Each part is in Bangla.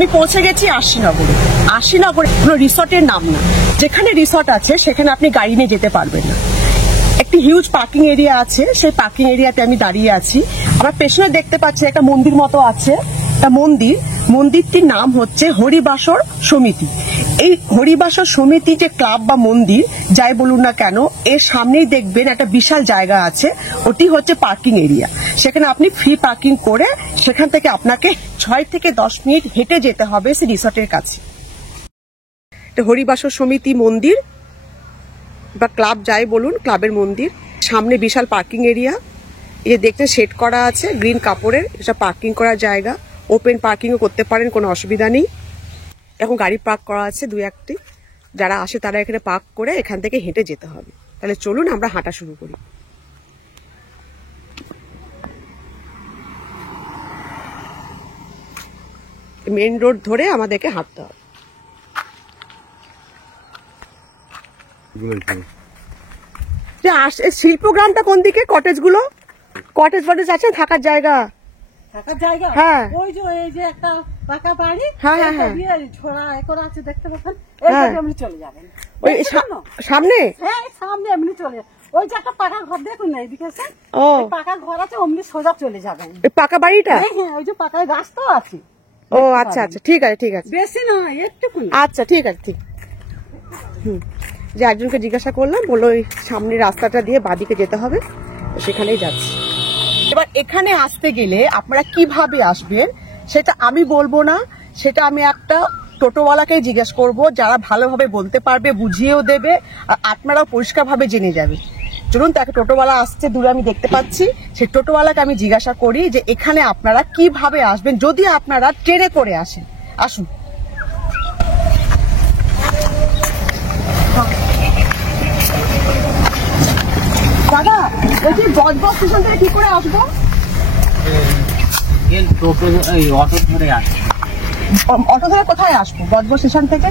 আমি পৌঁছে গেছি আশিনগরে। আশিনগরে কোনো রিসর্টের নাম না, যেখানে রিসর্ট আছে সেখানে আপনি গাড়ি নিয়ে যেতে পারবেন না। একটি হিউজ পার্কিং এরিয়া আছে, সেই পার্কিং এরিয়াতে আমি দাঁড়িয়ে আছি। আমার পেছনে দেখতে পাচ্ছি একটা মন্দির মতো আছে, একটা মন্দিরটির নাম হচ্ছে হরিবাসর সমিতি। এই হরিবাসর সমিতি যে ক্লাব বা মন্দির যাই বলুন না কেন, এর সামনেই দেখবেন একটা বিশাল জায়গা আছে, ওটি হচ্ছে পার্কিং এরিয়া। সেখানে আপনি ফ্রি পার্কিং করে সেখান থেকে আপনাকে 6 থেকে 10 মিনিট হেঁটে যেতে হবে সেই রিসর্টের কাছে। হরিবাসর সমিতি মন্দির বা ক্লাব যাই বলুন, ক্লাবের মন্দির, সামনে বিশাল পার্কিং এরিয়া। এই দেখতে সেট করা আছে গ্রিন কাপড়ের, এটা পার্কিং করার জায়গা। ওপেন পার্কিংও করতে পারেন, কোনো অসুবিধা নেই। এখন গাড়ি পার্ক করা আছে 2-1টি, যারা আসে তারা এখানে পার্ক করে এখান থেকে হেঁটে যেতে হবে। তাহলে চলুন আমরা হাঁটা শুরু করি। মেন রোড ধরে আমাদেরকে হাঁটতে হবে। শিল্পগ্রামটা কোন দিকে? কটেজগুলো, কটেজ ফটেজ আছে, থাকার জায়গা হ্যাঁ। ওই যে এই যে একটা পাকা বাড়ি, হ্যাঁ হ্যাঁ হ্যাঁ, ঝোড়া করা আছে দেখতে পাচ্ছেন, এইভাবে আপনি চলে যাবেন। ওই সামনে, হ্যাঁ সামনে এমনি চলে যাবেন। ওই যে একটা পাকা ঘর দেখুন না, এইদিকে আছে পাকা ঘর আছে, অমনি সোজা চলে যাবেন। পাকা বাড়িটা? হ্যাঁ ওই যে পাকা গাছ তো আছে। ও আচ্ছা আচ্ছা, ঠিক আছে ঠিক আছে, বেশি নয় একটুকু। আচ্ছা ঠিক আছে ঠিক। যে একজনকে জিজ্ঞাসা করলাম, বললো ওই সামনে রাস্তাটা দিয়ে বাদিকে যেতে হবে, সেখানেই যাচ্ছি। এবার এখানে আসতে গেলে আপনারা কিভাবে আসবেন সেটা আমি বলবো না, সেটা আমি একটা টোটোওয়ালাকে জিজ্ঞেস করব, যারা ভালোভাবে বলতে পারবে, বুঝিয়েও দেবে, আর আপনারাও পরিষ্কারভাবে জেনে যাবে। চলুন, তাকে টোটোওয়ালা আসছে দূরে আমি দেখতে পাচ্ছি, সেই টোটোওয়ালাকে আমি জিজ্ঞাসা করি যে এখানে আপনারা কিভাবে আসবেন যদি আপনারা ট্রেনে করে আসেন। আসুন। দাদা বলছি বজবজ স্টেশন থেকে কি করে আসবো? অটো ধরে আসবো। অটো ধরে কোথায় আসবো? বজবজ স্টেশন থেকে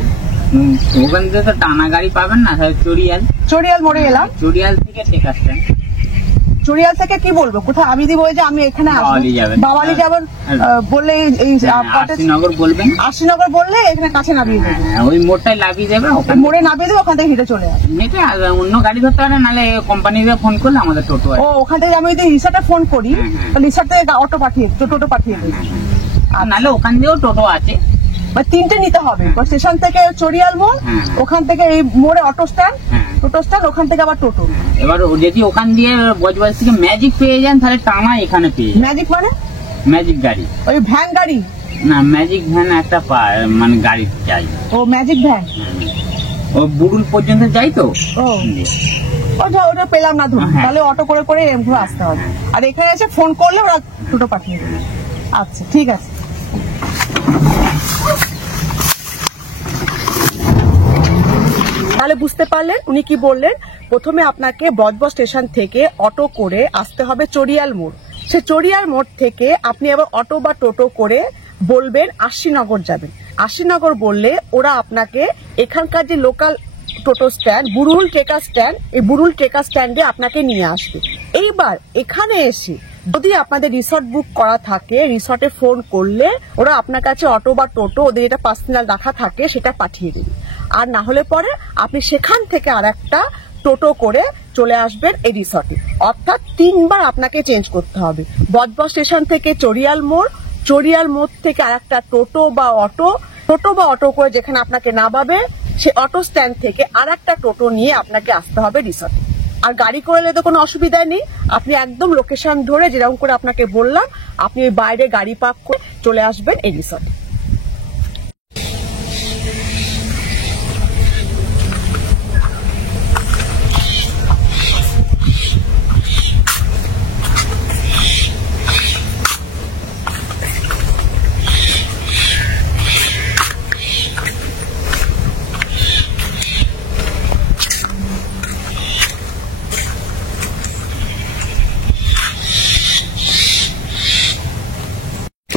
ওখান থেকে তো টানা গাড়ি পাবেন না, চড়িয়াল মোড়ে এলাম। চড়িয়াল থেকে ঠিক আসবেন। চড়িয়াল থেকে কি বলবো কোথায়? আমি দিব ওই যে আমি এখানে বাওয়ালি যাবেন বললে এই আশিনগর বলবেন, আশিনগর বললে এখানে কাছে নামিয়ে দেবে, ওই মোড়টাই নামিয়ে দেবে, মোড়ে নামিয়ে দেবে, ওখান থেকে হেঁটে চলে আসবে। অন্য গাড়ি ধরতে পারে, নাহলে কোম্পানিতে ফোন করলে আমাদের টোটো। ও ওখান থেকে আমি যদি রিক্সাটা ফোন করি, রিক্সা থেকে অটো পাঠিয়ে টোটো পাঠিয়ে দেবে, আর নাহলে ওখান দিয়েও টোটো আছে। 3টে নিতে হবে, স্টেশন থেকে চড়িয়াল মোড়, ওখান থেকে এই মোড়ে অটো স্ট্যান্ড, টোটো স্ট্যান্ড, ওখান থেকে আবার টোটো। এবার যদি ওখান দিয়ে বজবজ থেকে ম্যাজিক পেয়ে যান, তাহলে টানা এখানে পেয়ে। ম্যাজিক মানে? ম্যাজিক গাড়ি, ওই ভ্যান গাড়ি না, ম্যাজিক ভ্যান একটা মানে গাড়ি চাই। ও ম্যাজিক ভ্যান, ও বুড়ুল পর্যন্ত যাই তো। ওটা পেলাম না ধরুন, তাহলে অটো করে করে এমনি আসতে হবে, আর এখানে এসে ফোন করলে ওরা টোটো পাঠিয়ে দেবে। আচ্ছা ঠিক আছে। তাহলে বুঝতে পারলেন উনি কি বললেন। প্রথমে আপনাকে বজবজ স্টেশন থেকে অটো করে আসতে হবে চড়িয়াল মোড়। সে চড়িয়াল মোড় থেকে আপনি আবার অটো বা টোটো করে বলবেন আশিনগর যাবেন। আশিনগর বললে ওরা আপনাকে এখানকার যে লোকাল টোটো স্ট্যান্ড বুরুল টেকা স্ট্যান্ড, এই বুরুল টেকা স্ট্যান্ডে আপনাকে নিয়ে আসবে। এইবার এখানে এসে যদি আপনাদের রিসর্ট বুক করা থাকে, রিসর্টে ফোন করলে ওরা আপনার কাছে অটো বা টোটো, ওদের যেটা পার্সোনাল রাখা থাকে সেটা পাঠিয়ে দেবে। আর না হলে পরে আপনি সেখান থেকে আর একটা টোটো করে চলে আসবেন এই রিসর্টে। অর্থাৎ 3বার আপনাকে চেঞ্জ করতে হবে। বজবজ স্টেশন থেকে চড়িয়াল মোড়, চড়িয়াল মোড় থেকে আর একটা টোটো বা অটো করে যেখানে আপনাকে নামাবে, সে অটো স্ট্যান্ড থেকে আর একটা টোটো নিয়ে আপনাকে আসতে হবে রিসর্টে। আর গাড়ি করলে তো কোনো অসুবিধা নেই, আপনি একদম লোকেশন ধরে যেরকম করে আপনাকে বললাম, আপনি ওই বাইরে গাড়ি পার্ক করে চলে আসবেন এই রিসর্টে।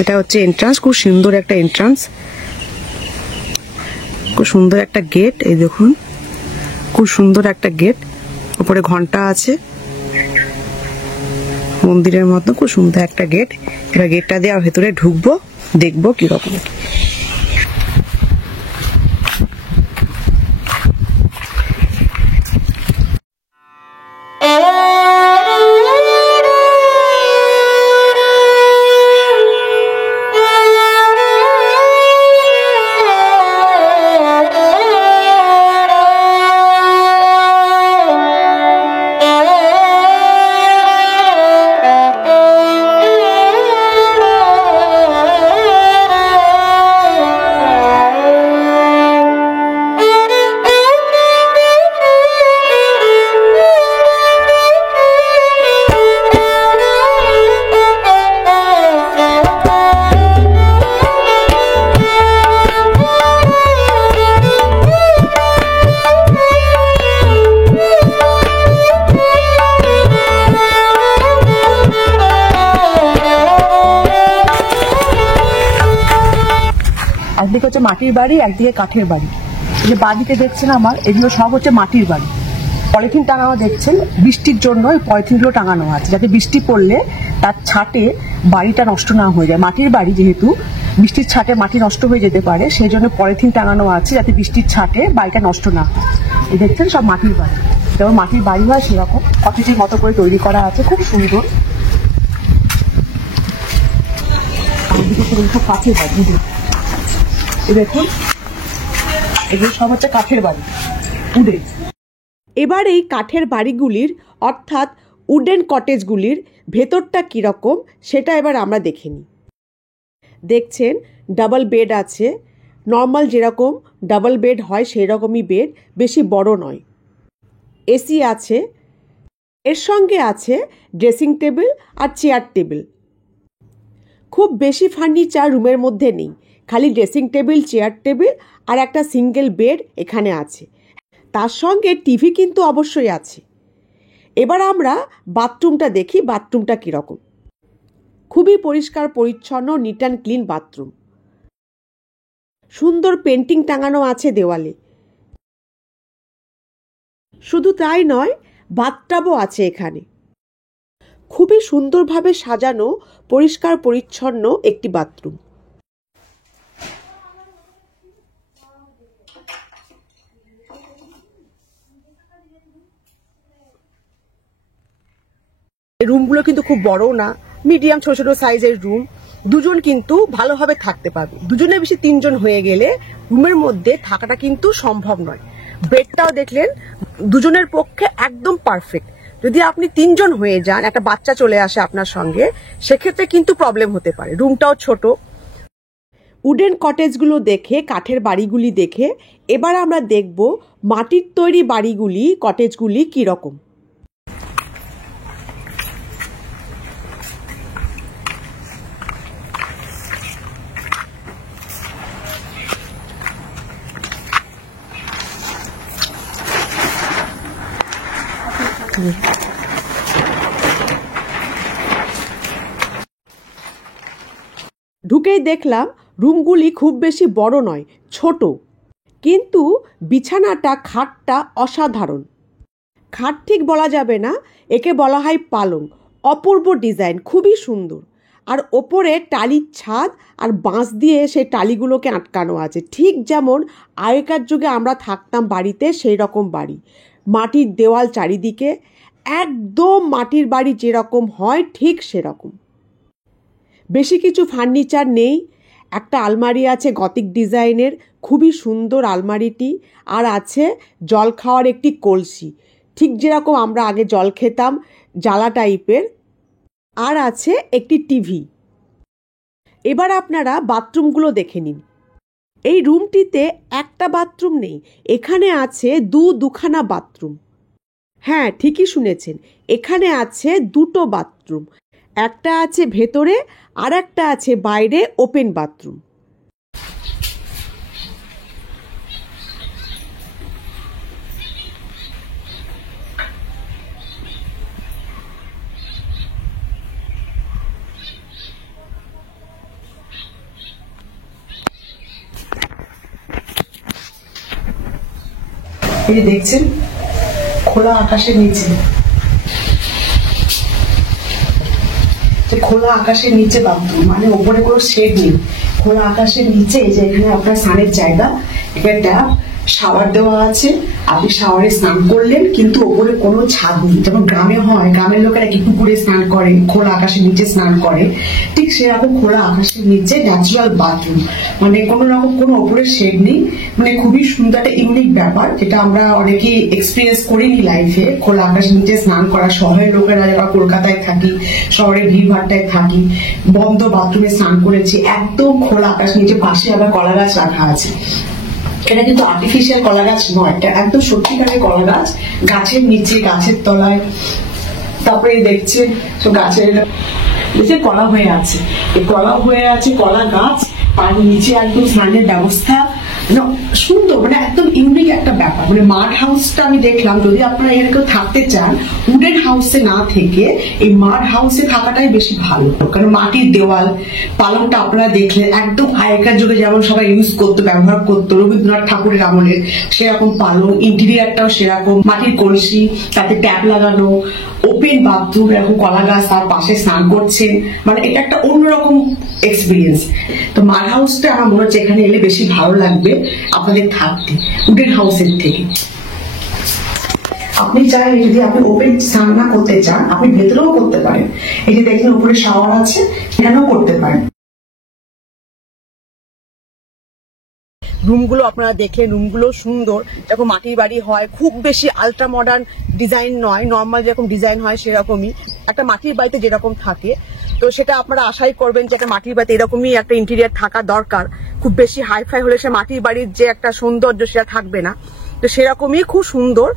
এটা হচ্ছে এন্ট্রান্স, খুব সুন্দর একটা এন্ট্রান্স, খুব সুন্দর একটা গেট। এই দেখুন খুব সুন্দর একটা গেট, উপরে ঘন্টা আছে, মন্দিরের মতো খুব সুন্দর একটা গেট। এবার গেটটা দিয়ে ভেতরে ঢুকবো, দেখবো কিরকম। মাটির বাড়ি, একদিকে কাঠের বাড়ি। এই যে বাড়িতে দেখছেন আমার, এগুলো সব হচ্ছে মাটির বাড়ি। পলিথিন টাঙানো দেখছেন, বৃষ্টির জন্য এই পলিথিনগুলো টাঙানো আছে, যাতে বৃষ্টি পড়লে তার ছাটে বাড়িটা নষ্ট না হয়ে যায়। মাটির বাড়ি যেহেতু, বৃষ্টির ছাটে মাটি নষ্ট হয়ে যেতে পারে, সেই জন্য পলিথিন টাঙানো আছে যাতে বৃষ্টির ছাটে বাড়িটা নষ্ট না হয়। এই দেখছেন সব মাটির বাড়ি, যেমন মাটির বাড়ি হয় সেরকম কটেজের মতো করে তৈরি করা আছে, খুব সুন্দর। সব কাঠের বাড়ি, এই দেখুন এগুলো সব হচ্ছে কাঠের বাড়ি, উডেন। এবার এই কাঠের বাড়িগুলির অর্থাৎ উডেন কটেজগুলির ভেতরটা কীরকম সেটা এবার আমরা দেখে নিই। দেখছেন ডাবল বেড আছে, নর্মাল যেরকম ডাবল বেড হয় সেই রকমই বেড, বেশি বড় নয়। এসি আছে, এর সঙ্গে আছে ড্রেসিং টেবিল আর চেয়ার টেবিল। খুব বেশি ফার্নিচার রুমের মধ্যে নেই, খালি ড্রেসিং টেবিল, চেয়ার টেবিল আর একটা সিঙ্গেল বেড এখানে আছে। তার সঙ্গে টিভি কিন্তু অবশ্যই আছে। এবার আমরা বাথরুমটা দেখি, বাথরুমটা কীরকম। খুবই পরিষ্কার পরিচ্ছন্ন, নিট অ্যান্ড ক্লিন বাথরুম। সুন্দর পেন্টিং টাঙানো আছে দেওয়ালে। শুধু তাই নয়, বাথটাবও আছে এখানে। খুবই সুন্দরভাবে সাজানো, পরিষ্কার পরিচ্ছন্ন একটি বাথরুম। রুমগুলো কিন্তু খুব বড় না, মিডিয়াম ছোট ছোট সাইজের রুম। দুজন কিন্তু ভালোভাবে থাকতে পারবে। দুজনের বেশি তিনজন হয়ে গেলে রুমের মধ্যে থাকাটা কিন্তু সম্ভব নয়। বেডটাও দেখলেন দুজনের পক্ষে একদম পারফেক্ট। যদি আপনি তিনজন হয়ে যান, একটা বাচ্চা চলে আসে আপনার সঙ্গে, সেক্ষেত্রে কিন্তু প্রবলেম হতে পারে। রুমটাও ছোট। উডেন কটেজগুলো দেখে, কাঠের বাড়িগুলি দেখে এবার আমরা দেখব মাটির তৈরি বাড়িগুলি, কটেজগুলি কীরকম। ঢুকেই দেখলাম রুমগুলি খুব বেশি বড় নয়, ছোট, কিন্তু বিছানাটা, খাটটা অসাধারণ। খাট ঠিক বলা যাবে না, একে বলা হয় পালং। অপূর্ব ডিজাইন, খুবই সুন্দর। আর ওপরে টালির ছাদ আর বাঁশ দিয়ে সেই টালিগুলোকে আটকানো আছে, ঠিক যেমন আগেকার যুগে আমরা থাকতাম বাড়িতে সেই রকম বাড়ি। মাটির দেওয়াল চারিদিকে, একদম মাটির বাড়ি যেরকম হয় ঠিক সেরকম। বেশি কিছু ফার্নিচার নেই। একটা আলমারি আছে গথিক ডিজাইনের, খুবই সুন্দর আলমারিটি। আর আছে জল খাওয়ার একটি কলসি, ঠিক যেরকম আমরা আগে জল খেতাম, জ্বালা টাইপের। আর আছে একটি টিভি। এবার আপনারা বাথরুমগুলো দেখে নিন। এই রুমটিতে একটা বাথরুম নেই, এখানে আছে দুখানা বাথরুম। হ্যাঁ, ঠিকই শুনেছেন, এখানে আছে দুটো বাথরুম। একটা আছে ভেতরে আর একটা আছে বাইরে, ওপেন বাথরুম। এই যে দেখছেন খোলা আকাশের নিচে, খোলা আকাশের নিচে বাথরুম, মানে ওপরে কোনো শেড নেই, খোলা আকাশের নিচে। এই যে এখানে আপনার স্নানের জায়গা, এখানে ট্যাপ, শাওয়ার দেওয়া আছে। আপনি শাওয়ারে স্নান করলেন, কিন্তু ওপরে কোনো ছাদ নেই। যেমন গ্রামে হয়, গ্রামের লোকেরা কি পুকুরে স্নান করে, খোলা আকাশের নিচে স্নান করে, ঠিক সেরকম খোলা আকাশের নিচে ন্যাচারাল বাথরুম, মানে কোনো রকম কোনো ওপরে শেড নেই। মানে খুবই সুন্দর একটা ইউনিক ব্যাপার, যেটা আমরা অনেকেই এক্সপিরিয়েন্স করিনি লাইফে। খোলা আকাশের নিচে স্নান করা, শহরের লোকেরা যারা কলকাতায় থাকি, শহরের ভিড়ভাট্টায় থাকি, বন্ধ বাথরুমে স্নান করেছি, একদম খোলা আকাশ নিচে। পাশে আবার কলা গাছ রাখা আছে। এটা কিন্তু আর্টিফিশিয়াল কলা গাছ নয়, এটা একদম সত্যিকারের কলা গাছ, গাছের নিচে, গাছের তলায়। তারপরে দেখছেন গাছের নিচে কলা হয়ে আছে, এই কলা হয়ে আছে, কলা গাছ, আর নিচে একদম স্নানের ব্যবস্থা। সুন্দর, মানে একদম ইউনিক একটা ব্যাপার। মানে মাড হাউসটা আমি দেখলাম, যদি আপনারা এর কেউ থাকতে চান উডেন হাউসে না থেকে এই মাড হাউসে থাকাটাই বেশি ভালো। কারণ মাটির দেওয়াল, পালংটা আপনারা দেখলেন একদম আগেকার যুগে যেমন সবাই ইউজ করতো, ব্যবহার করতো, রবীন্দ্রনাথ ঠাকুরের আমলের সেরকম পালং, ইন্টেরিয়ারটাও সেরকম, মাটির কলসি, তাতে ট্যাপ লাগানো, ওপেন বাথরুম, এরকম কলা গাছ, তার পাশে স্নান করছেন, মানে এটা একটা অন্যরকম এক্সপিরিয়েন্স। তো মাড হাউসটা আমার মনে হচ্ছে এখানে এলে বেশি ভালো লাগবে আপনাদের থাকতে উডেন হাউসের থেকে। আপনি চাইলে যদি আপনি ওপেন স্নান না করতে চান আপনি ভেতরেও করতে পারেন। এই যে দেখেন উপরে শাওয়ার আছে, এখানেও করতে পারেন। রুমগুলো আপনারা দেখলেন, রুমগুলো সুন্দর, যখন মাটির বাড়ি হয়, খুব বেশি আলট্রা মডার্ন ডিজাইন নয়, নর্মাল যেরকম ডিজাইন হয় সেরকমই একটা মাটির বাড়িতে যেরকম থাকে। তো সেটা আপনারা আশাই করবেন যে একটা মাটির বাড়িতে এরকমই একটা ইন্টেরিয়ার থাকা দরকার। খুব বেশি হাইফাই হলে সে মাটির বাড়ির যে একটা সৌন্দর্য সেটা থাকবে না, তো সেরকমই খুব সুন্দর।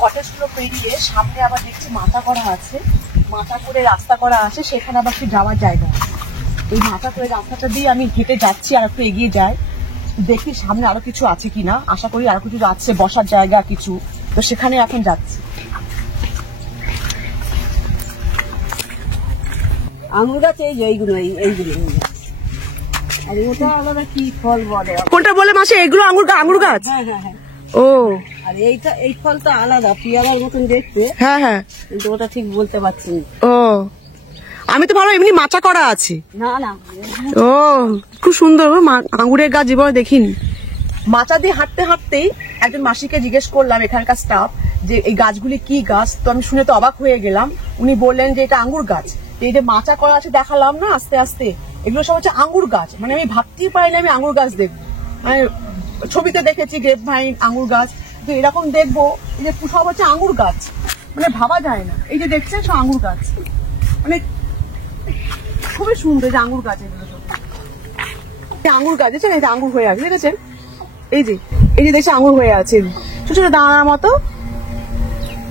কটেজগুলো পেরিয়ে সামনে আবার দেখছি মাথা করা আছে, মাথা করে রাস্তা করা আছে, সেখানে আবার কি যাওয়ার জায়গা। এই মাথা করে রাস্তাটা দিয়ে আমি হেঁটে যাচ্ছি, আর একটু এগিয়ে যাই, দেখি সামনে আরো কিছু আছে কিনা। আশা করি আরো কিছু আছে, বসার জায়গা কিছু, তো সেখানে এখন যাচ্ছি। আঙুর গাছ এইগুলো এইগুলো আর ওটা আলাদা কি ফল বলে, কোনটা বলে মাসে? এগুলো আঙুর গাছ? হ্যাঁ হ্যাঁ হ্যাঁ। ও, আর এই ফলটা আলাদা, পিয়ারার মতন দেখতে। হ্যাঁ হ্যাঁ, কিন্তু ওটা ঠিক বলতে পারছি না। ও, আমি তো ভালো এমনি মাচা করা আছে। না না, ও খুব সুন্দর, আঙুরের গাছ জীবনে দেখিনি। মাচা দিয়ে হাঁটতে হাঁটতেই একজন মাসিকে জিজ্ঞেস করলাম, এখানকার স্টাফ, যে এই গাছগুলি কি গাছ। তো আমি শুনে তো অবাক হয়ে গেলাম। উনি বললেন যে এটা আঙ্গুর গাছ। এই যে মাচা করা আছে দেখালাম না আস্তে আস্তে, এগুলো সব হচ্ছে আঙ্গুর গাছ। মানে আমি ভাবতেই পারি না আমি আঙ্গুর গাছ দেখবো। মানে ছবিতে দেখেছি গ্রেপ ভাইন, আঙ্গুর গাছ, তো এরকম দেখবো এই যে সব হচ্ছে আঙ্গুর গাছ, মানে ভাবা যায় না। এই যে দেখছেন সব আঙ্গুর গাছ, মানে খুবই সুন্দর যে আঙ্গুর গাছ। এগুলো সব আঙ্গুর গাছ, দেখছেন এই যে আঙ্গুর হয়ে আছে, দেখেছেন এই যে দেখছে আঙ্গুর হয়ে আছে, ছোট ছোট দানার মতো,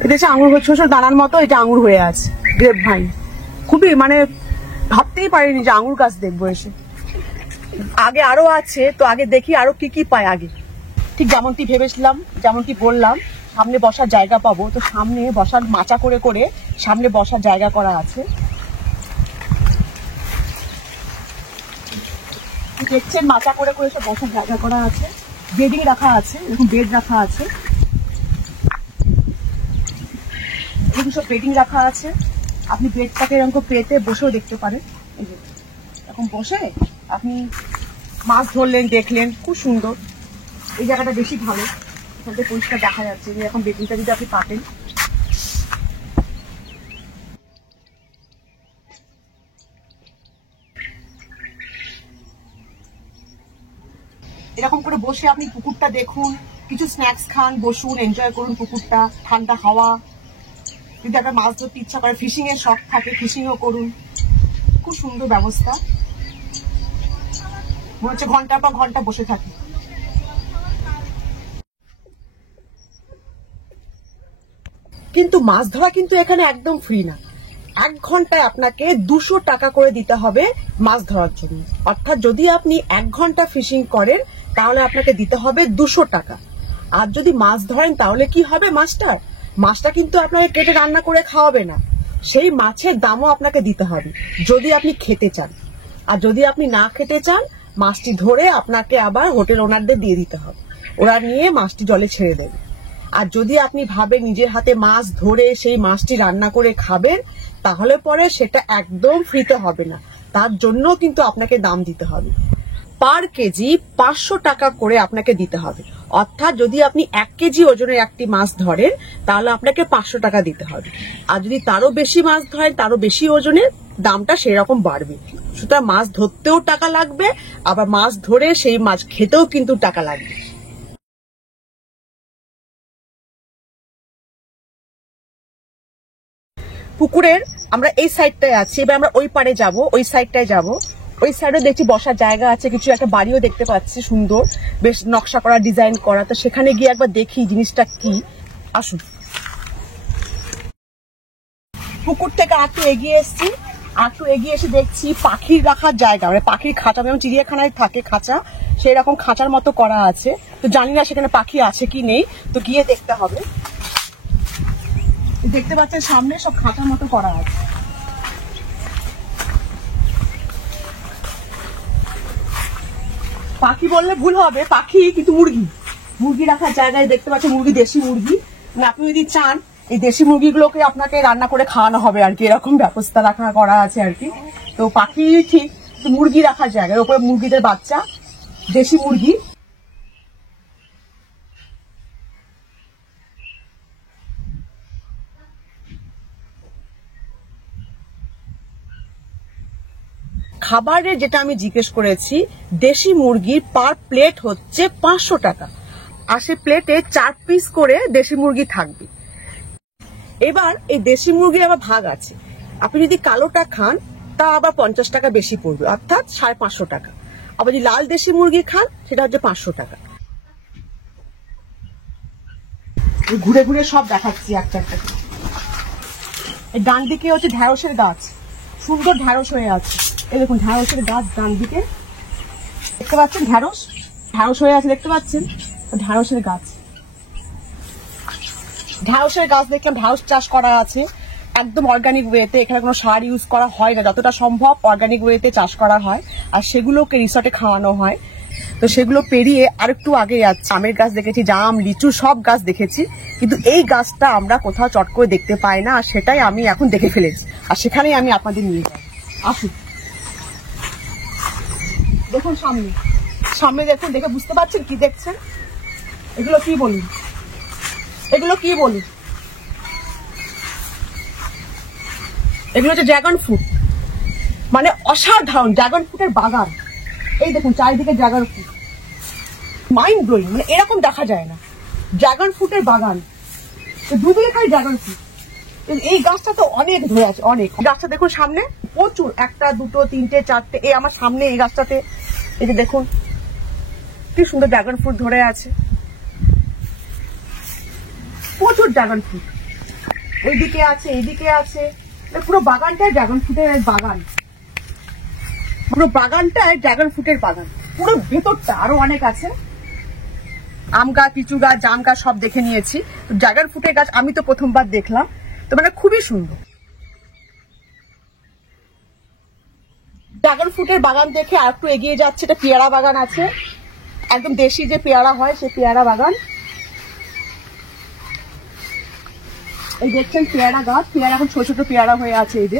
এই দেখছে আঙ্গুর ছোট ছোট দানার মতো, এটা আঙ্গুর হয়ে আছে গ্রেপ ভাইন। খুবই মানে ভাবতেই পারিনি যে আঙ্গুর গাছ দেখবো এসে। আগে আরো আছে, তো আগে দেখি আরো কি কি পায় আগে। ঠিক যেমনটি ভেবেছিলাম, যেমনটি বললাম, সামনে বসার জায়গা পাবো, তো সামনে বসার মাচা করে করে সামনে বসার জায়গা করা আছে। দেখছেন মাচা করে করে সব বসার জায়গা করা আছে, বেডিং রাখা আছে, এরকম বেড রাখা আছে, এরকম সব বেডিং রাখা আছে। আপনি বেডটাকে এরকম পেতে বসেও দেখতে পারেন। এই যে এরকম বসে আপনি মাছ ধরলেন, দেখলেন, খুব সুন্দর। এই জায়গাটা বেশি ভালো, এখান থেকে পরিষ্কার দেখা যাচ্ছে। যে এখন বেডিংটা যদি আপনি পাতেন, এরকম করে বসে আপনি পুকুরটা দেখুন, কিছু স্ন্যাক্স খান, বসুন, এনজয় করুন পুকুরটা, ঠান্ডা হাওয়া। যদি একটা মাছ ধরতে ইচ্ছা করে, ফিশিং এর শখ থাকে, ফিশিংও করুন। খুব সুন্দর ব্যবস্থা, মনে হচ্ছে ঘন্টার পর ঘন্টা বসে থাকি। কিন্তু মাছ ধরা কিন্তু এখানে একদম ফ্রি না। 1 ঘন্টায় আপনাকে 200 টাকা করে দিতে হবে মাছ ধরার জন্য। অর্থাৎ যদি আপনি 1 ঘন্টা ফিশিং করেন তাহলে আপনাকে দিতে হবে 200 টাকা। আর যদি মাছ ধরেন তাহলে কি হবে, মাছটা কিন্তু আপনাকে কেটে রান্না করে খাওয়াবে না, সেই মাছের দামও আপনাকে দিতে হবে যদি আপনি খেতে চান। আর যদি আপনি না খেতে চান, মাছটি ধরে আপনাকে আবার হোটেল ওনারদের দিয়ে দিতে হবে, ওরা নিয়ে মাছটি জলে ছেড়ে দেবে। আর যদি আপনি ভাবেন নিজের হাতে মাছ ধরে সেই মাছটি রান্না করে খাবেন, তাহলে পরে সেটা একদম ফ্রিতে হবে না, তার জন্য কিন্তু আপনাকে দাম দিতে হবে। পার কেজি 500 টাকা করে আপনাকে দিতে হবে। অর্থাৎ যদি আপনি 1 কেজি ওজনের একটি মাছ ধরেন তাহলে আপনাকে 500 টাকা দিতে হবে। আর যদি তারও বেশি মাছ ধরেন, তারও বেশি ওজনের, দামটা সেরকম বাড়বে। সুতরাং মাছ ধরতেও টাকা লাগবে, আবার মাছ ধরে সেই মাছ খেতেও কিন্তু টাকা লাগবে। পুকুরের আমরা এই সাইডটায় আছি, এবার আমরা ওই পারে যাব, ওই সাইডটায় যাব। ওই সাইডে দেখছি বসার জায়গা আছে, কিছু একটা বাড়িও দেখতে পাচ্ছি সুন্দর, বেশ নকশা করা, ডিজাইন করা। তো সেখানে গিয়ে একবার দেখি জিনিসটা কি। আসুন, পুকুর থেকে একটু এগিয়ে এসছি, আর একটু এগিয়ে এসে দেখছি পাখির রাখার জায়গা, মানে পাখির খাঁচা, যেমন চিড়িয়াখানায় থাকে খাঁচা, সেই রকম খাঁচার মতো করা আছে। তো জানি না সেখানে পাখি আছে কি নেই, তো গিয়ে দেখতে হবে। দেখতে পাচ্ছেন সামনে সব খাঁচার মতো করা আছে। পাখি বললে ভুল হবে, পাখি কিন্তু মুরগি, মুরগি রাখার জায়গায় দেখতে পাচ্ছেন মুরগি, দেশি মুরগি। মানে আপনি যদি চান এই দেশি মুরগিগুলোকে আপনাকে রান্না করে খাওয়ানো হবে আর কি, এরকম ব্যবস্থা রাখা করা আছে আর কি। তো পাখি ঠিক, মুরগি রাখার জায়গায় ওপরে মুরগিদের বাচ্চা, দেশি মুরগি। খাবারের যেটা আমি জিজ্ঞেস করেছি, দেশি মুরগির পার প্লেট হচ্ছে 500 টাকা, আর সে প্লেটে 4 পিস করে দেশি মুরগি থাকবে। এবার এই দেশি মুরগির আবার ভাগ আছে, আপনি যদি কালোটা খান তা আবার 50 টাকা বেশি পড়বে, অর্থাৎ 550 টাকা। আবার যদি লাল দেশি মুরগি খান সেটা হচ্ছে 500 টাকা। ঘুরে ঘুরে সব দেখাচ্ছি একটা একটা। এই ডান দিকে হচ্ছে ঢেঁড়সের গাছ, সুন্দর ঢেঁড়স হয়ে আছে। এই দেখুন ঢেঁড়সের গাছ ডান দিকে দেখতে পাচ্ছেন, ঢেঁড়স ঢেঁড়স হয়ে আছে দেখতে পাচ্ছেন, ঢেঁড়সের গাছ। ঢেঁড়সের গাছ দেখলাম, ঢেঁড়স চাষ করা আছে একদম অর্গানিক ওয়েতে, এখানে কোনো সার ইউজ করা হয় না, যতটা সম্ভব অর্গানিক ওয়েতে চাষ করা হয়, আর সেগুলোকে রিসর্টে খাওয়ানো হয়। তো সেগুলো পেরিয়ে আরেকটু আগে যাচ্ছে, আমের গাছ দেখেছি, জাম, লিচু সব গাছ দেখেছি, কিন্তু এই গাছটা আমরা কোথাও চট করে দেখতে পাই না, আর সেটাই আমি এখন দেখে ফেলেছি, আর সেখানেই আমি আপনাদের নিয়ে যাই। আসুন দেখুন সামনে, সামনে দেখুন, দেখে বুঝতে পারছেন কি দেখছেন? এগুলো কি বলুন, এগুলো কি বলুন? এগুলো হচ্ছে ড্রাগন ফ্রুট, মানে অসাধারণ ড্রাগন ফ্রুটের বাগান। এই দেখুন চারিদিকে ড্রাগন ফ্রুট, মাইন্ড ব্লোয়িং, মানে এরকম দেখা যায় না, ড্রাগন ফ্রুটের বাগান, দুদিকে খালি ড্রাগন ফ্রুট। এই গাছটা তো অনেক ধরে আছে, অনেক। গাছটা দেখুন সামনে প্রচুর, 1, 2, 3, 4, এই আমার সামনে এই গাছটাতে এই যে দেখুন কি সুন্দর ড্রাগন ফ্রুট ধরে আছে, প্রচুর ড্রাগন ফ্রুট। এইদিকে আছে, এইদিকে আছে, পুরো বাগানটাই ড্রাগন ফ্রুটের বাগান, পুরো বাগানটাই ড্রাগন ফ্রুটের বাগান, পুরো ভেতরটা আরো অনেক আছে। আম গাছ, লিচু গাছ, জাম গাছ সব দেখে নিয়েছি, ড্রাগন ফ্রুটের গাছ আমি তো প্রথমবার দেখলাম, তো মানে খুবই সুন্দর। ড্রাগন ফ্রুটের বাগান দেখে আর একটু এগিয়ে যাচ্ছে, এটা পেয়ারা বাগান আছে, একদম দেশি যে পেয়ারা হয় সে পেয়ারা বাগান। এই দেখছেন পেয়ারা গাছ, পেয়ারা এখন ছোট ছোট পেয়ারা হয়ে আছে, এই যে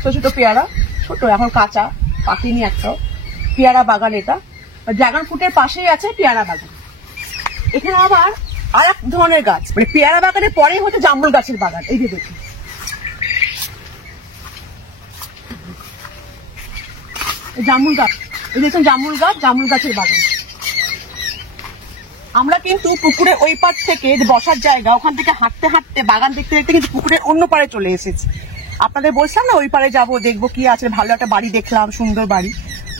ছোট ছোট পেয়ারা, ছোট এখন কাঁচা, পাকেনি একটাও। পেয়ারা বাগান এটা, ড্রাগন ফ্রুটের পাশেই আছে পেয়ারা বাগান। এখানে আবার আর এক ধরনের গাছ, মানে পেয়ারা বাগানের পরেই হচ্ছে জামরুল গাছের বাগান। এই যে দেখুন জামরুল গাছ, এই দেখুন জামরুল গাছ, জামরুল গাছের বাগান। আমরা কিন্তু পুকুরের ওই পার থেকে যে বসার জায়গা, ওখান থেকে হাঁটতে হাঁটতে বাগান দেখতে দেখতে কিন্তু পুকুরের অন্য পারে চলে এসেছি। আপনাদের বলছিলাম না ওই পারে যাবো, দেখবো কি আছে, ভালো একটা বাড়ি দেখলাম, সুন্দর বাড়ি।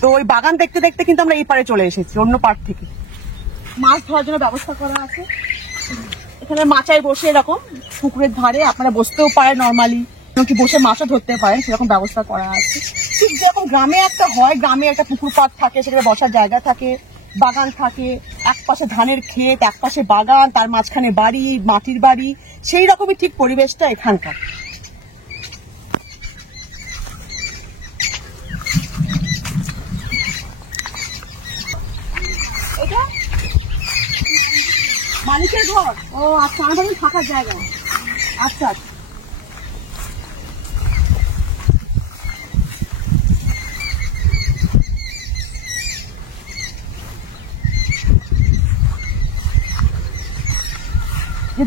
তো ওই বাগান দেখতে দেখতে কিন্তু আমরা এই পারে চলে এসেছি, অন্য পার থেকে। মাছ ধরার জন্য ব্যবস্থা করা আছে, এখানে মাচায় বসে এরকম পুকুরের ধারে আপনারা বসতেও পারেন, নর্মালি কি বসে মাছও ধরতে পারেন, সেরকম ব্যবস্থা করা আছে। ঠিক যেরকম গ্রামে একটা হয়, গ্রামে একটা পুকুর পাড় থাকে, সেখানে বসার জায়গা থাকে, বাগান থাকে, এক পাশে ধানের ক্ষেত, এক পাশে বাগান, তার মাঝখানে বাড়ি, মাটির বাড়ি, সেই রকমই ঠিক পরিবেশটা এখানকার। এটা মালিকের ঘর, ও আচ্ছা, আমাদের থাকার জায়গা, আচ্ছা আচ্ছা।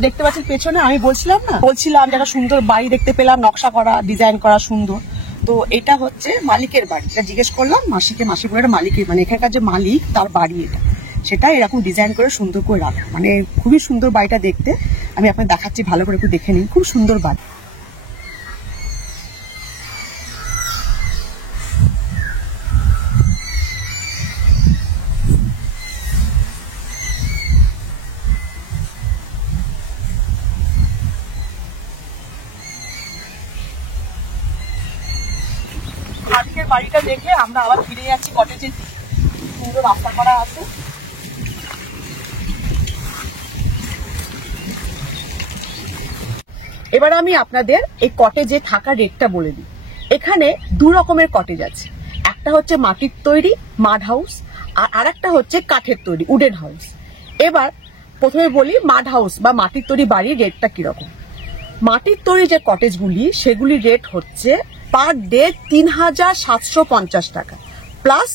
দেখতে পাচ্ছেন পেছনে, আমি বলছিলাম যে একটা সুন্দর বাড়ি দেখতে পেলাম, নকশা করা, ডিজাইন করা সুন্দর। তো এটা হচ্ছে মালিকের বাড়ি, এটা জিজ্ঞেস করলাম মাসিকে, মাসি বলে মালিকের, মানে এখানকার যে মালিক তার বাড়ি এটা, সেটা এরকম ডিজাইন করে সুন্দর করে রাখা, মানে খুবই সুন্দর বাড়িটা দেখতে। আমি আপনাকে দেখাচ্ছি, ভালো করে একটু দেখে নিন, খুব সুন্দর বাড়ি। বাড়িটা দেখে আমরা আবার ফিরে যাচ্ছি কটেজের দিকে। সুন্দর রাস্তা করা আছে। এবার আমি আপনাদের এই কটেজে থাকার রেটটা বলে দিই। এখানে দু রকমের কটেজ আছে, একটা হচ্ছে মাটির তৈরি মাড হাউস, আর একটা হচ্ছে কাঠের তৈরি উডেন হাউস। এবার প্রথমে বলি মাড হাউস বা মাটির তৈরি বাড়ির রেটটা কিরকম। মাটির তৈরি যে কটেজগুলি সেগুলির রেট হচ্ছে পার ডে ৩,৭৫০ টাকা প্লাস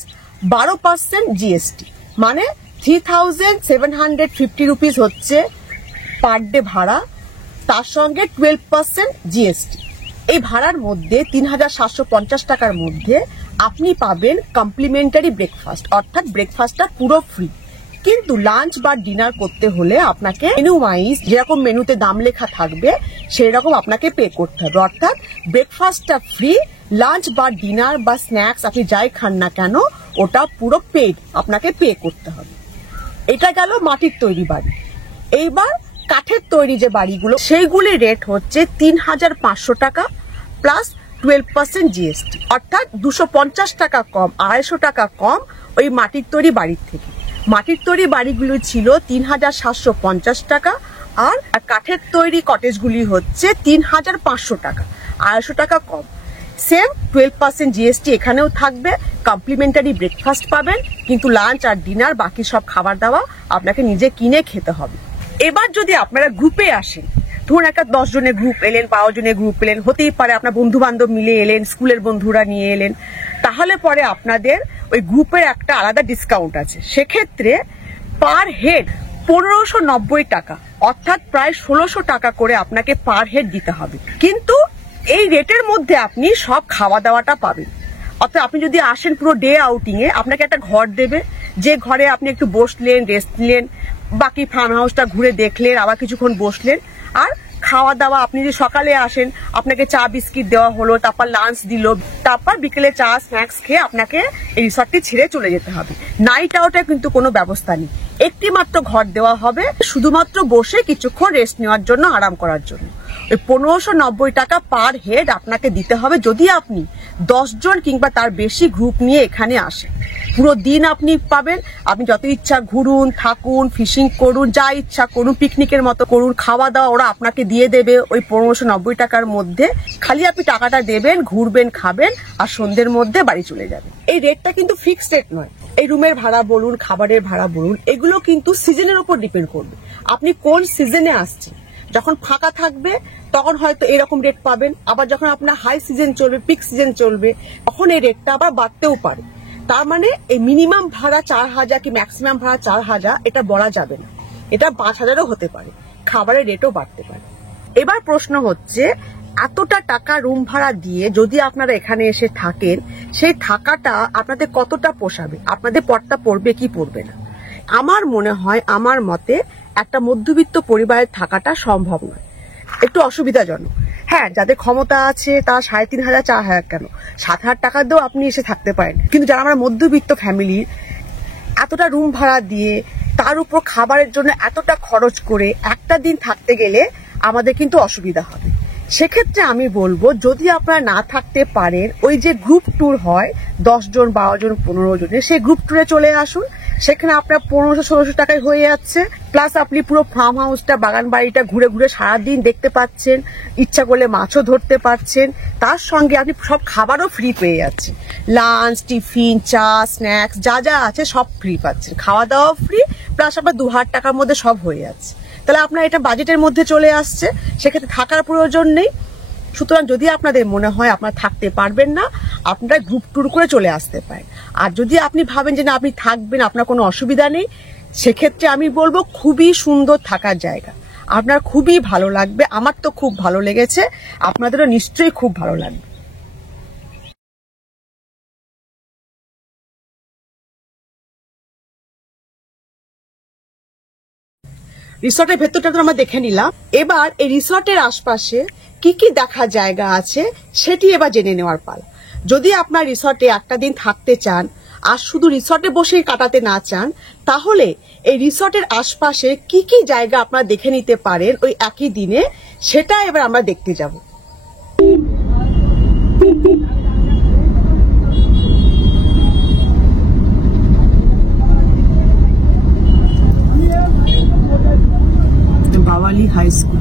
12% জিএসটি, মানে 3,750 রুপিস হচ্ছে পার ডে ভাড়া, তার সঙ্গে 12% জিএসটি। এই ভাড়ার মধ্যে ৩,৭৫০ টাকার মধ্যে আপনি পাবেন কমপ্লিমেন্টারি ব্রেকফাস্ট, অর্থাৎ ব্রেকফাস্টটা পুরো ফ্রি। কিন্তু লাঞ্চ বা ডিনার করতে হলে আপনাকে মেনু ওয়াইজ যেরকম মেনুতে দাম লেখা থাকবে সেই রকম আপনাকে পে করতে হবে, অর্থাৎ ব্রেকফাস্টটা ফ্রি, লাঞ্চ বা ডিনার বা স্ন্যাক্স আপনি যাই খান না কেন ওটা পুরো পেড, আপনাকে পে করতে হবে। এটা গেল মাটির তৈরি বাড়ি। এইবার কাঠের তৈরি যে বাড়িগুলো সেইগুলির রেট হচ্ছে ৩,৫০০ টাকা প্লাস 12% জিএসটি, অর্থাৎ 250 টাকা কম, 250 টাকা কম ওই মাটির তৈরি বাড়ির থেকে। মাটির তৈরি বাড়িগুলো ছিল ৩,৭৫০ টাকা আর কাঠের তৈরি কটেজগুলি হচ্ছে ৩,৫০০ টাকা, 250 টাকা কম। সেম 12% জিএসটি এখানেও থাকবে, কমপ্লিমেন্টারি ব্রেকফাস্ট পাবেন, কিন্তু লাঞ্চ আর ডিনার বাকি সব খাবার দাওয়া আপনাকে নিজে কিনে খেতে হবে। এবার যদি আপনারা গ্রুপে আসেন, ধরুন একটা 10 জনের গ্রুপ এলেন, 12 জনের গ্রুপ এলেন, হতেই পারে আপনার বন্ধু বান্ধব মিলে এলেন, স্কুলের বন্ধুরা নিয়ে এলেন, তাহলে পরে আপনাদের ওই গ্রুপের একটা আলাদা ডিসকাউন্ট আছে। সেক্ষেত্রে পার হেড 1,590 টাকা, অর্থাৎ প্রায় 1,600 টাকা করে আপনাকে পার হেড দিতে হবে। কিন্তু এই রেটের মধ্যে আপনি সব খাওয়া দাওয়াটা পাবেন। অর্থাৎ আপনি যদি আসেন পুরো ডে আউটিং এ, আপনাকে একটা ঘর দেবে, যে ঘরে আপনি একটু বসলেন, রেস্ট নিলেন, বাকি ফার্ম হাউসটা ঘুরে দেখলেন, আবার কিছুক্ষণ বসলেন, আর খাওয়া দাওয়া আপনি যদি সকালে আসেন আপনাকে চা বিস্কিট দেওয়া হলো, তারপর লাঞ্চ দিল, তারপর বিকেলে চা স্ন্যাক্স খেয়ে আপনাকে এই রিসর্টটি ছেড়ে চলে যেতে হবে। নাইট আউটের কিন্তু কোনো ব্যবস্থা নেই, একটি মাত্র ঘর দেওয়া হবে শুধুমাত্র বসে কিছুক্ষণ রেস্ট নেওয়ার জন্য, আরাম করার জন্য। ওই 1,590 টাকা পার হেড আপনাকে দিতে হবে যদি আপনি 10 জন কিংবা তার বেশি গ্রুপ নিয়ে এখানে আসেন। পুরো দিন আপনি পাবেন, আপনি যত ইচ্ছা ঘুরুন, থাকুন, ফিশিং করুন, যা ইচ্ছা করুন, পিকনিকের মতো করুন, খাওয়া দাওয়া ওরা আপনাকে দিয়ে দেবে ওই 1,590 টাকার মধ্যে। খালি আপনি টাকাটা দেবেন, ঘুরবেন, খাবেন, আর সন্ধ্যের মধ্যে বাড়ি চলে যাবেন। এই রেটটা কিন্তু ফিক্সড রেট নয়। এই রুমের ভাড়া বলুন, খাবারের ভাড়া বলুন, এগুলো কিন্তু সিজনের উপর ডিপেন্ড করবে, আপনি কোন সিজনে আসছেন। যখন ফাঁকা থাকবে তখন হয়তো এরকম রেট পাবেন, আবার যখন আপনার হাই সিজন চলবে, পিক সিজন চলবে, তখন এই রেটটা আবার বাড়তেও পারে। তার মানে এই মিনিমাম ভাড়া 4,000 কি ম্যাক্সিমাম ভাড়া 4,000 এটা বলা যাবে না, এটা 5,000ও হতে পারে, খাবারের রেটও বাড়তে পারে। এবার প্রশ্ন হচ্ছে এতটা টাকা রুম ভাড়া দিয়ে যদি আপনারা এখানে এসে থাকেন, সেই থাকাটা আপনাদের কতটা পোষাবে, আপনাদের পড়তা পড়বে কি পড়বে না। আমার মনে হয়, আমার মতে একটা মধ্যবিত্ত পরিবারের থাকাটা সম্ভব নয়, একটু অসুবিধাজনক। হ্যাঁ, যাদের ক্ষমতা আছে তারা 3,500 4,000 কেন 7,000 টাকা দিয়েও আপনি এসে থাকতে পারেন, কিন্তু যারা আমরা মধ্যবিত্ত ফ্যামিলির এতটা রুম ভাড়া দিয়ে তার উপর খাবারের জন্য এতটা খরচ করে একটা দিন থাকতে গেলে আমাদের কিন্তু অসুবিধা হবে। সেক্ষেত্রে আমি বলবো যদি আপনারা না থাকতে পারেন, ওই যে গ্রুপ ট্যুর হয় 10 জন 12 জন 15 জনের, সেই গ্রুপ ট্যুরে চলে আসুন। সেখানে আপনার 1,500-1,600 টাকায় হয়ে যাচ্ছে, প্লাস আপনি পুরো ফার্ম হাউসটা, বাগান বাড়িটা ঘুরে ঘুরে সারাদিন দেখতে পাচ্ছেন, ইচ্ছা করলে মাছও ধরতে পারছেন, তার সঙ্গে আপনি সব খাবারও ফ্রি পেয়ে যাচ্ছেন, লাঞ্চ, টিফিন, চা, স্ন্যাক্স যা যা আছে সব ফ্রি পাচ্ছেন, খাওয়া দাওয়া ফ্রি, প্লাস আপনার 2,000 টাকার মধ্যে সব হয়ে যাচ্ছে। তাহলে আপনার এটা বাজেটের মধ্যে চলে আসছে, সেক্ষেত্রে থাকার প্রয়োজন নেই। সুতরাং যদি আপনাদের মনে হয় আপনারা থাকতে পারবেন না, আপনারা গ্রুপ ট্যুর করে চলে আসতে পারেন। আর যদি আপনি ভাবেন যে না আপনি থাকবেন, আপনার কোনো অসুবিধা নেই, সেক্ষেত্রে আমি বলবো খুবই সুন্দর থাকার জায়গা, আপনার খুবই ভালো লাগবে। আমার তো খুব ভালো লেগেছে, আপনাদেরও নিশ্চয়ই খুব ভালো লাগবে। রিসর্টের ভেতরটা তো আমরা দেখে নিলাম, এবার এই রিসর্টের আশপাশে কি কি দেখার জায়গা আছে সেটি এবার জেনে নেওয়ার পালা। যদি আপনার রিসর্টে একটা দিন থাকতে চান আর শুধু রিসর্টে বসেই কাটাতে না চান, তাহলে এই রিসর্টের আশপাশে কি কি জায়গা আপনারা দেখে নিতে পারেন ওই একই দিনে, সেটা এবার আমরা দেখতে যাব। High school.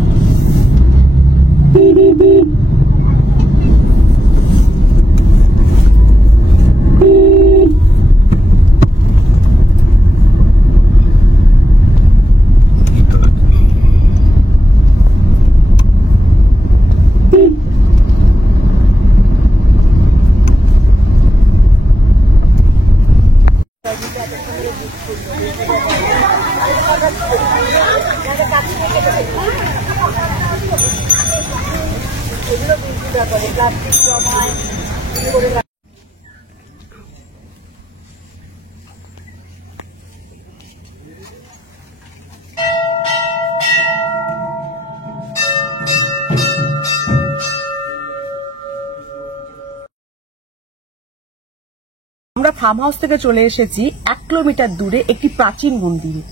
আমরা ফার্ম হাউস থেকে চলে এসেছি 1 কিলোমিটার দূরে একটি প্রাচীন মন্দিরে।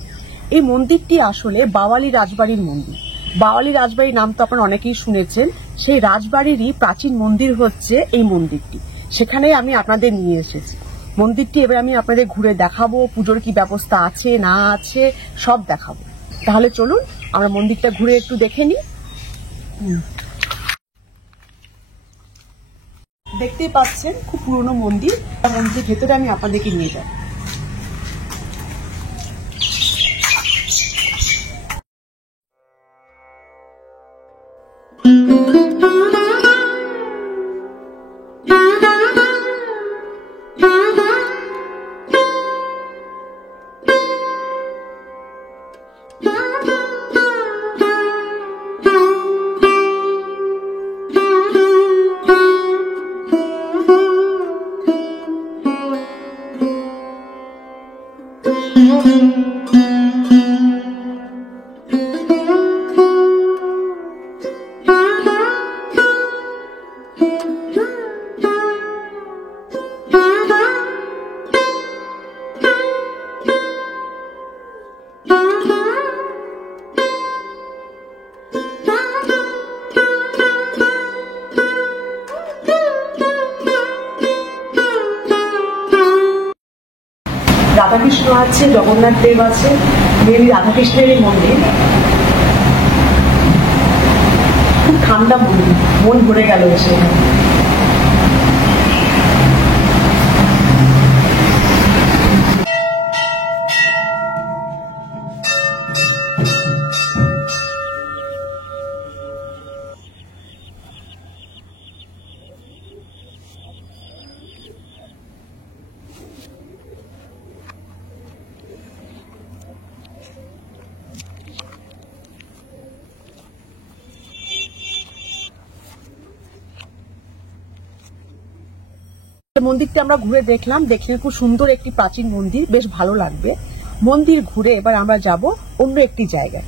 এই মন্দিরটি আসলে বাওয়ালি রাজবাড়ির মন্দির। বাওয়ালি রাজবাড়ির নাম তো আপনারা অনেকেই শুনেছেন। সেই রাজবাড়িরই প্রাচীন মন্দির হচ্ছে এই মন্দিরটি। সেখানে আমি আপনাদের নিয়ে এসেছি। মন্দিরটি এবার আমি আপনাদের ঘুরে দেখাবো, পুজোর কি ব্যবস্থা আছে না আছে সব দেখাবো। তাহলে চলুন আমরা মন্দিরটা ঘুরে একটু দেখে নিই। দেখতেই পাচ্ছেন খুব পুরনো মন্দির। মন্দিরের ভেতরে আমি আপনাদেরকে নিয়ে যাব। রাধাকৃষ্ণ আছে, জগন্নাথ দেব আছে, মেনলি রাধাকৃষ্ণের এই মন্দির। খুব ঠান্ডা মন্দির, মন ভরে গেল এসে। মন্দিরটি আমরা ঘুরে দেখলাম, দেখলেন খুব সুন্দর একটি প্রাচীন মন্দির, বেশ ভালো লাগবে। মন্দির ঘুরে এবার আমরা যাব অন্য একটি জায়গায়।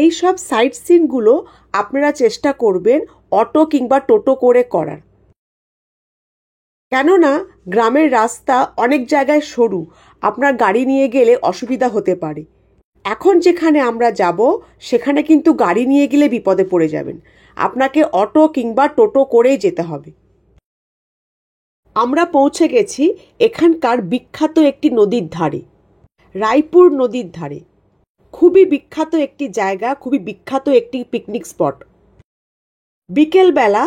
এই সব সাইট সিন গুলো আপনারা চেষ্টা করবেন অটো কিংবা টোটো করে করার, কেননা গ্রামের রাস্তা অনেক জায়গায় সরু, আপনার গাড়ি নিয়ে গেলে অসুবিধা হতে পারে। এখন যেখানে আমরা যাব সেখানে কিন্তু গাড়ি নিয়ে গেলে বিপদে পড়ে যাবেন, আপনাকে অটো কিংবা টোটো করেই যেতে হবে। আমরা পৌঁছে গেছি এখানকার বিখ্যাত একটি নদীর ধারে, রায়পুর নদীর ধারে। খুবই বিখ্যাত একটি জায়গা, খুবই বিখ্যাত একটি পিকনিক স্পট। বিকেলবেলা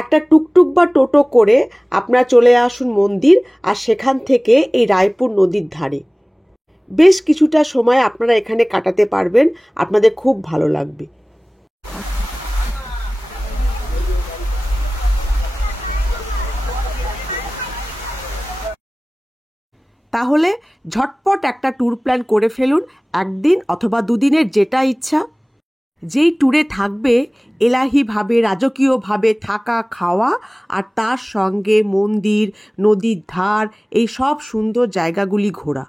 একটা টুকটুক বা টোটো করে আপনারা চলে আসুন মন্দির, আর সেখান থেকে এই রায়পুর নদীর ধারে বেশ কিছুটা সময় আপনারা এখানে কাটাতে পারবেন, আপনাদের খুব ভালো লাগবে। তাহলে ঝটপট একটা ট্যুর প্ল্যান করে ফেলুন, একদিন অথবা দুদিনের, যেটা ইচ্ছা। যেই ট্যুরে থাকবে এলাহিভাবে, রাজকীয়ভাবে থাকা খাওয়া, আর তার সঙ্গে মন্দির, নদীর ধার, এই সব সুন্দর জায়গাগুলি ঘোরা।